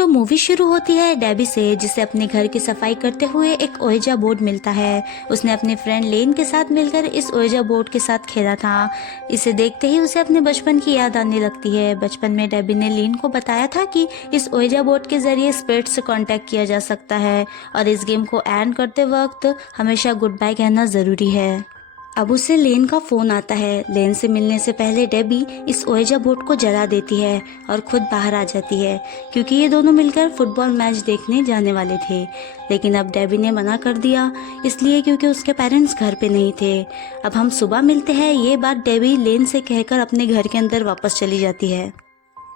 तो मूवी शुरू होती है डेबी से, जिसे अपने घर की सफाई करते हुए एक ओएजा बोर्ड मिलता है। उसने अपने फ्रेंड लेन के साथ मिलकर इस ओएजा बोर्ड के साथ खेला था। इसे देखते ही उसे अपने बचपन की याद आने लगती है। बचपन में डेबी ने लेन को बताया था कि इस ओएजा बोर्ड के जरिए स्पिरिट से कांटेक्ट किया जा सकता है और इस गेम को एंड करते वक्त हमेशा गुड बाय कहना ज़रूरी है। अब उसे लेन का फोन आता है। लेन से मिलने से पहले डेबी इस ओएजा बोर्ड को जला देती है और खुद बाहर आ जाती है, क्योंकि ये दोनों मिलकर फुटबॉल मैच देखने जाने वाले थे। लेकिन अब डेबी ने मना कर दिया, इसलिए क्योंकि उसके पेरेंट्स घर पे नहीं थे। अब हम सुबह मिलते हैं। ये बात डेबी लेन से कहकर अपने घर के अंदर वापस चली जाती है।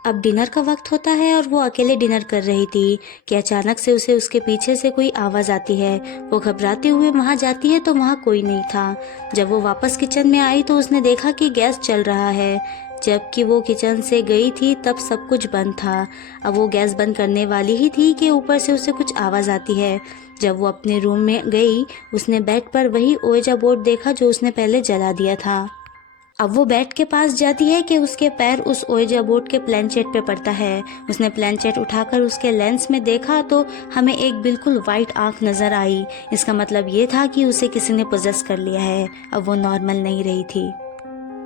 अब डिनर का वक्त होता है और वो अकेले डिनर कर रही थी कि अचानक से उसे उसके पीछे से कोई आवाज़ आती है। वो घबराते हुए वहाँ जाती है तो वहाँ कोई नहीं था। जब वो वापस किचन में आई तो उसने देखा कि गैस चल रहा है। जबकि वो किचन से गई थी तब सब कुछ बंद था। अब वो गैस बंद करने वाली ही थी कि ऊपर से उसे कुछ आवाज़ आती है। जब वो अपने रूम में गई, उसने बेड पर वही ओएजा बोर्ड देखा जो उसने पहले जला दिया था। अब वो बेड के पास जाती है कि उसके पैर उस ओएजा बोर्ड के प्लेनचेट पे पड़ता है। उसने प्लेनचेट उठाकर उसके लेंस में देखा तो हमें एक बिल्कुल वाइट आंख नजर आई। इसका मतलब ये था कि उसे किसी ने पोजेस कर लिया है। अब वो नॉर्मल नहीं रही थी।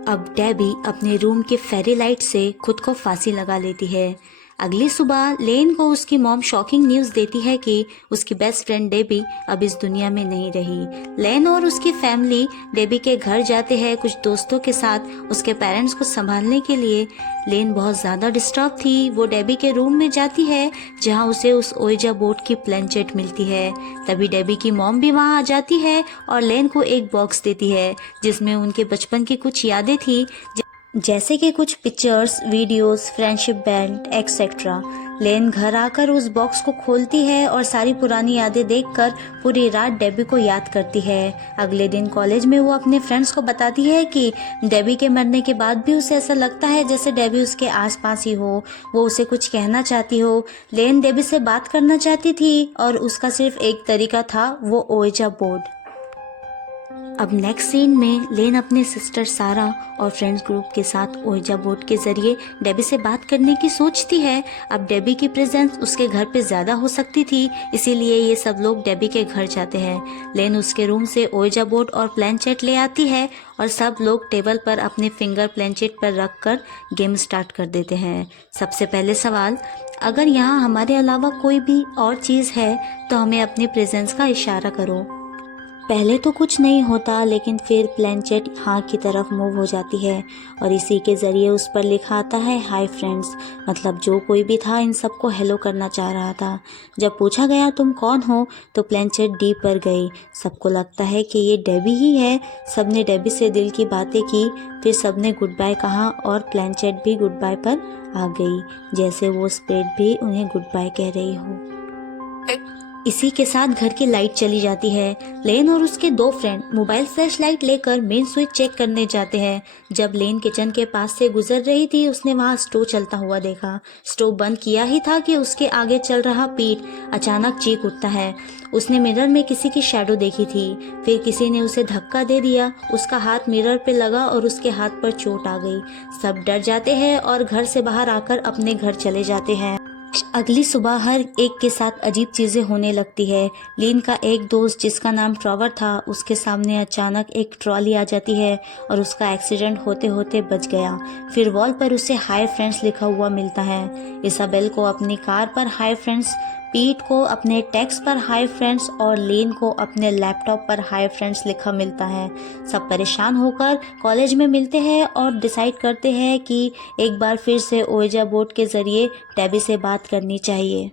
अब डेबी अपने रूम के फेरी लाइट से खुद को फांसी लगा लेती है। अगली सुबह लेन को उसकी मॉम शॉकिंग न्यूज़ देती है कि उसकी बेस्ट फ्रेंड डेबी अब इस दुनिया में नहीं रही। लेन और उसकी फैमिली डेबी के घर जाते हैं कुछ दोस्तों के साथ उसके पेरेंट्स को संभालने के लिए। लेन बहुत ज़्यादा डिस्टर्ब थी। वो डेबी के रूम में जाती है जहां उसे उस ओएजा बोर्ड की प्लेनचेट मिलती है। तभी डेबी की मॉम भी वहां आ जाती है और लेन को एक बॉक्स देती है जिसमें उनके बचपन की कुछ यादें थी, जैसे कि कुछ pictures, videos, friendship band etcetera. लेन घर आकर उस बॉक्स को खोलती है और सारी पुरानी यादें देखकर पूरी रात डेबी को याद करती है। अगले दिन कॉलेज में वो अपने फ्रेंड्स को बताती है कि डेबी के मरने के बाद भी उसे ऐसा लगता है जैसे डेबी उसके आसपास ही हो, वो उसे कुछ कहना चाहती हो। लेन डेबी से बात करना चाहती थी और उसका सिर्फ एक तरीका था, वो ओएजा बोर्ड। अब नेक्स्ट सीन में लेन अपने सिस्टर सारा और फ्रेंड्स ग्रुप के साथ ओएजा बोर्ड के जरिए डेबी से बात करने की सोचती है। अब डेबी की प्रेजेंस उसके घर पे ज़्यादा हो सकती थी, इसीलिए ये सब लोग डेबी के घर जाते हैं। लेन उसके रूम से ओएजा बोर्ड और प्लेनचेट ले आती है और सब लोग टेबल पर अपने फिंगर प्लेनचेट पर रख कर गेम स्टार्ट कर देते हैं। सबसे पहले सवाल, अगर यहाँ हमारे अलावा कोई भी और चीज़ है तो हमें अपनी प्रेजेंस का इशारा करो। पहले तो कुछ नहीं होता, लेकिन फिर प्लेनचेट हाँ की तरफ मूव हो जाती है और इसी के ज़रिए उस पर लिखा आता है हाय फ्रेंड्स। मतलब जो कोई भी था इन सबको हेलो करना चाह रहा था। जब पूछा गया तुम कौन हो तो प्लेनचेट डी पर गई। सबको लगता है कि ये डेबी ही है। सबने डेबी से दिल की बातें की, फिर सबने गुड बाय कहा और प्लेनचेट भी गुड बाय पर आ गई, जैसे वो स्पिरिट भी उन्हें गुड बाय कह रही हो। इसी के साथ घर की लाइट चली जाती है। लेन और उसके दो फ्रेंड मोबाइल फ्लैश लाइट लेकर मेन स्विच चेक करने जाते हैं। जब लेन किचन के पास से गुजर रही थी उसने वहां स्टोव चलता हुआ देखा। स्टोव बंद किया ही था कि उसके आगे चल रहा पीट अचानक चीख उठता है। उसने मिरर में किसी की शैडो देखी थी, फिर किसी ने उसे धक्का दे दिया। उसका हाथ मिरर पे लगा और उसके हाथ पर चोट आ गई। सब डर जाते हैं और घर से बाहर आकर अपने घर चले जाते हैं। अगली सुबह हर एक के साथ अजीब चीजें होने लगती है। लेन का एक दोस्त जिसका नाम ट्रॉवर था, उसके सामने अचानक एक ट्रॉली आ जाती है और उसका एक्सीडेंट होते होते बच गया। फिर वॉल पर उसे हाय फ्रेंड्स लिखा हुआ मिलता है। इसाबेल को अपनी कार पर हाय फ्रेंड्स, पीट को अपने टेक्स्ट पर हाय फ्रेंड्स और लेन को अपने लैपटॉप पर हाय फ्रेंड्स लिखा मिलता है। सब परेशान होकर कॉलेज में मिलते हैं और डिसाइड करते हैं कि एक बार फिर से ओएजा बोर्ड के जरिए डेबी से बात करनी चाहिए।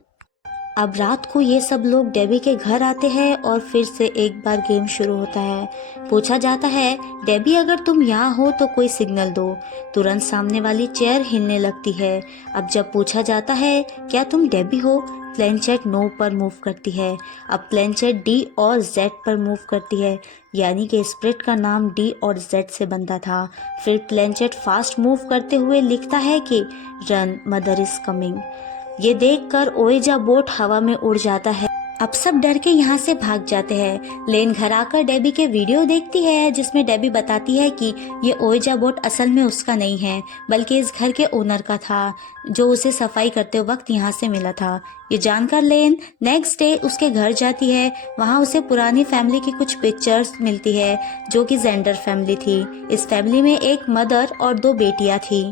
अब रात को ये सब लोग डेबी के घर आते हैं और फिर से एक बार गेम शुरू होता है। पूछा जाता है डेबी अगर तुम यहाँ हो तो कोई सिग्नल दो। तुरंत सामने वाली चेयर हिलने लगती है। अब जब पूछा जाता है क्या तुम डेबी हो, प्लेनचेट नो पर मूव करती है। अब प्लेनचेट डी और जेड पर मूव करती है, यानी कि स्प्रिट का नाम डी और जेड से बनता था। फिर प्लेनचेट फास्ट मूव करते हुए लिखता है कि रन मदर इज कमिंग। ये देखकर ओएजा बोर्ड हवा में उड़ जाता है अब सब डर के यहाँ से भाग जाते हैं। लेन घर आकर डेबी के वीडियो देखती है जिसमें डेबी बताती है कि ये ओइजा बोर्ड असल में उसका नहीं है बल्कि इस घर के ओनर का था, जो उसे सफाई करते वक्त यहाँ से मिला था। ये जानकर लेन नेक्स्ट डे उसके घर जाती है। वहाँ उसे पुरानी फैमिली की कुछ पिक्चर्स मिलती है जो कि जेंडर फैमिली थी। इस फैमिली में एक मदर और 2 बेटियां थी,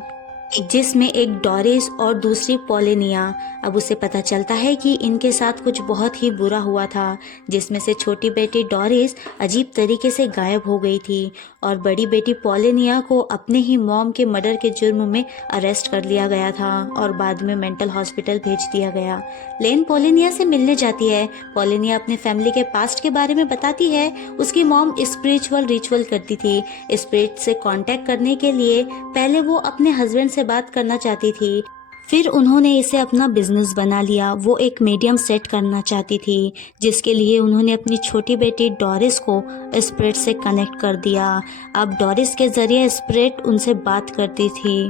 जिसमें एक डोरिस और दूसरी पोलिनिया। अब उसे पता चलता है कि इनके साथ कुछ बहुत ही बुरा हुआ था, जिसमें से छोटी बेटी डोरिस अजीब तरीके से गायब हो गई थी और बड़ी बेटी पोलिनिया को अपने ही मॉम के मर्डर के जुर्म में अरेस्ट कर लिया गया था और बाद में मेंटल हॉस्पिटल भेज दिया गया। लेन पोलिनिया से मिलने जाती है। पोलिनिया अपने फैमिली के पास्ट के बारे में बताती है। उसकी मॉम स्पिरिचुअल रिचुअल करती थी। स्पिरिट से कांटेक्ट करने के लिए पहले वो अपने हस्बैंड से बात करना चाहती थी, फिर उन्होंने इसे अपना बिजनेस बना लिया। वो एक मीडियम सेट करना चाहती थी, जिसके लिए उन्होंने अपनी छोटी बेटी डोरिस को स्पिरिट से कनेक्ट कर दिया। अब डोरिस के जरिए स्पिरिट उनसे बात करती थी।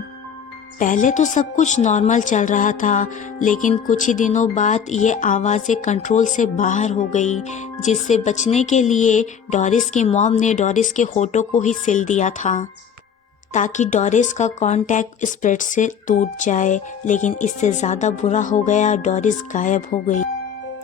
पहले तो सब कुछ नॉर्मल चल रहा था, लेकिन कुछ ही दिनों बाद ये आवाज़ें कंट्रोल से बाहर हो गई, जिससे बचने के लिए डोरिस की मॉम ने डोरिस के होठों को ही सिल दिया था ताकि डोरिस का कांटेक्ट स्पिरिट से टूट जाए। लेकिन इससे ज़्यादा बुरा हो गया, डोरिस गायब हो गई।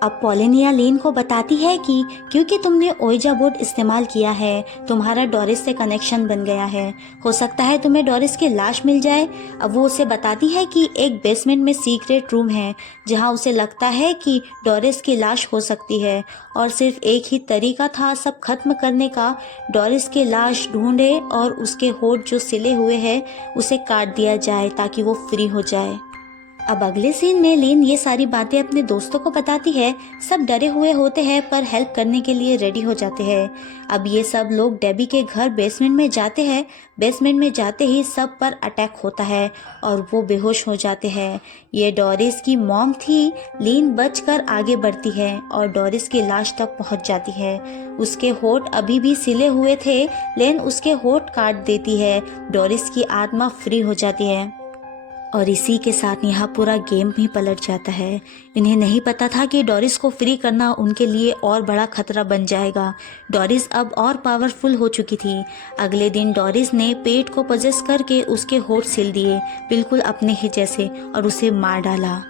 अब पोलिनिया लेन को बताती है कि क्योंकि तुमने ओइजा बोर्ड इस्तेमाल किया है, तुम्हारा डोरिस से कनेक्शन बन गया है। हो सकता है तुम्हें डोरिस की लाश मिल जाए। अब वो उसे बताती है कि एक बेसमेंट में सीक्रेट रूम है जहां उसे लगता है कि डोरिस की लाश हो सकती है और सिर्फ एक ही तरीका था सब खत्म करने का, डोरिस की लाश ढूंढे और उसके होठ जो सिले हुए हैं उसे काट दिया जाए ताकि वो फ्री हो जाए। अब अगले सीन में लीन ये सारी बातें अपने दोस्तों को बताती है। सब डरे हुए होते हैं पर हेल्प करने के लिए रेडी हो जाते हैं। अब ये सब लोग डेबी के घर बेसमेंट में जाते हैं। बेसमेंट में जाते ही सब पर अटैक होता है और वो बेहोश हो जाते हैं। ये डोरिस की मॉम थी। लीन बचकर आगे बढ़ती है और डोरिस की लाश तक पहुंच जाती है। उसके होठ अभी भी सिले हुए थे। लेन उसके होठ काट देती है। डोरिस की आत्मा फ्री हो जाती है और इसी के साथ यहाँ पूरा गेम भी पलट जाता है। इन्हें नहीं पता था कि डोरिस को फ्री करना उनके लिए और बड़ा खतरा बन जाएगा। डोरिस अब और पावरफुल हो चुकी थी। अगले दिन डोरिस ने पेट को पजेस करके उसके होठ सिल दिए, बिल्कुल अपने ही जैसे, और उसे मार डाला।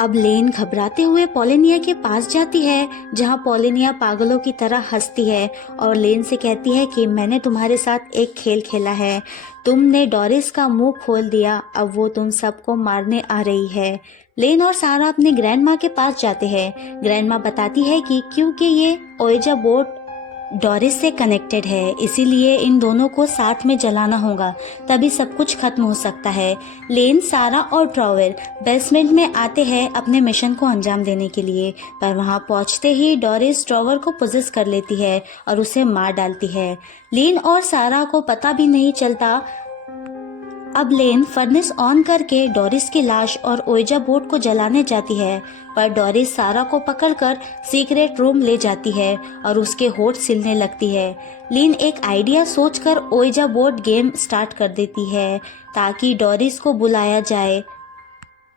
अब लेन घबराते हुए पोलिनिया के पास जाती है, जहाँ पोलिनिया पागलों की तरह हंसती है और लेन से कहती है कि मैंने तुम्हारे साथ एक खेल खेला है। तुमने डोरिस का मुंह खोल दिया, अब वो तुम सबको मारने आ रही है। लेन और सारा अपने ग्रैंड माँ के पास जाते हैं। ग्रैंड माँ बताती है कि क्योंकि ये ओइजा बोर्ड डोरिस से कनेक्टेड है, इसीलिए इन दोनों को साथ में जलाना होगा, तभी सब कुछ खत्म हो सकता है। लेन, सारा और ट्रॉवेल बेसमेंट में आते हैं अपने मिशन को अंजाम देने के लिए, पर वहां पहुंचते ही डोरिस ट्रॉवेल को पोजेस कर लेती है और उसे मार डालती है। लेन और सारा को पता भी नहीं चलता। अब लेन फर्नेस ऑन करके डोरिस की लाश और ओइजा बोर्ड को जलाने जाती है, पर डोरिस सारा को पकड़कर सीक्रेट रूम ले जाती है और उसके होठ सिलने लगती है। लीन एक आइडिया सोचकर ओइजा बोर्ड गेम स्टार्ट कर देती है ताकि डोरिस को बुलाया जाए,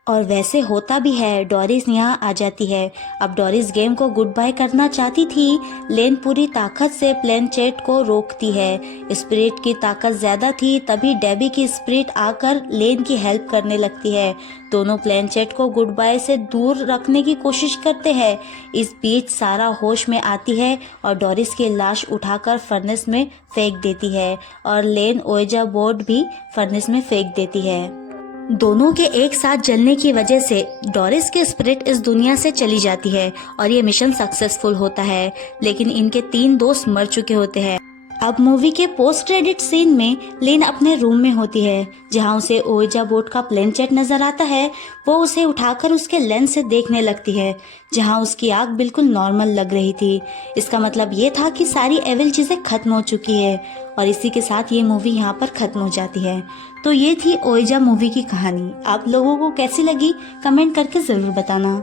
और वैसे होता भी है। डोरिस यहाँ आ जाती है। अब डोरिस गेम को गुड बाय करना चाहती थी। लेन पूरी ताकत से प्लेनचेट को रोकती है। स्पिरिट की ताकत ज्यादा थी, तभी डेबी की स्पिरिट आकर लेन की हेल्प करने लगती है। दोनों प्लेनचेट को गुड बाय से दूर रखने की कोशिश करते हैं। इस बीच सारा होश में आती है और डोरिस की लाश उठाकर फर्नेस में फेंक देती है और लेन ओइजा बोर्ड भी फर्नेस में फेंक देती है। दोनों के एक साथ जलने की वजह से डोरिस की स्पिरिट इस दुनिया से चली जाती है और ये मिशन सक्सेसफुल होता है, लेकिन इनके 3 दोस्त मर चुके होते हैं। अब मूवी के पोस्ट क्रेडिट सीन में लेन अपने रूम में होती है, जहां उसे ओइजा बोर्ड का प्लेनचेट नजर आता है। वो उसे उठाकर उसके लेंस से देखने लगती है, जहां उसकी आंख बिल्कुल नॉर्मल लग रही थी। इसका मतलब ये था कि सारी एविल चीजें खत्म हो चुकी है और इसी के साथ ये मूवी यहाँ पर खत्म हो जाती है। तो ये थी ओइजा मूवी की कहानी। आप लोगों को कैसी लगी कमेंट करके जरूर बताना।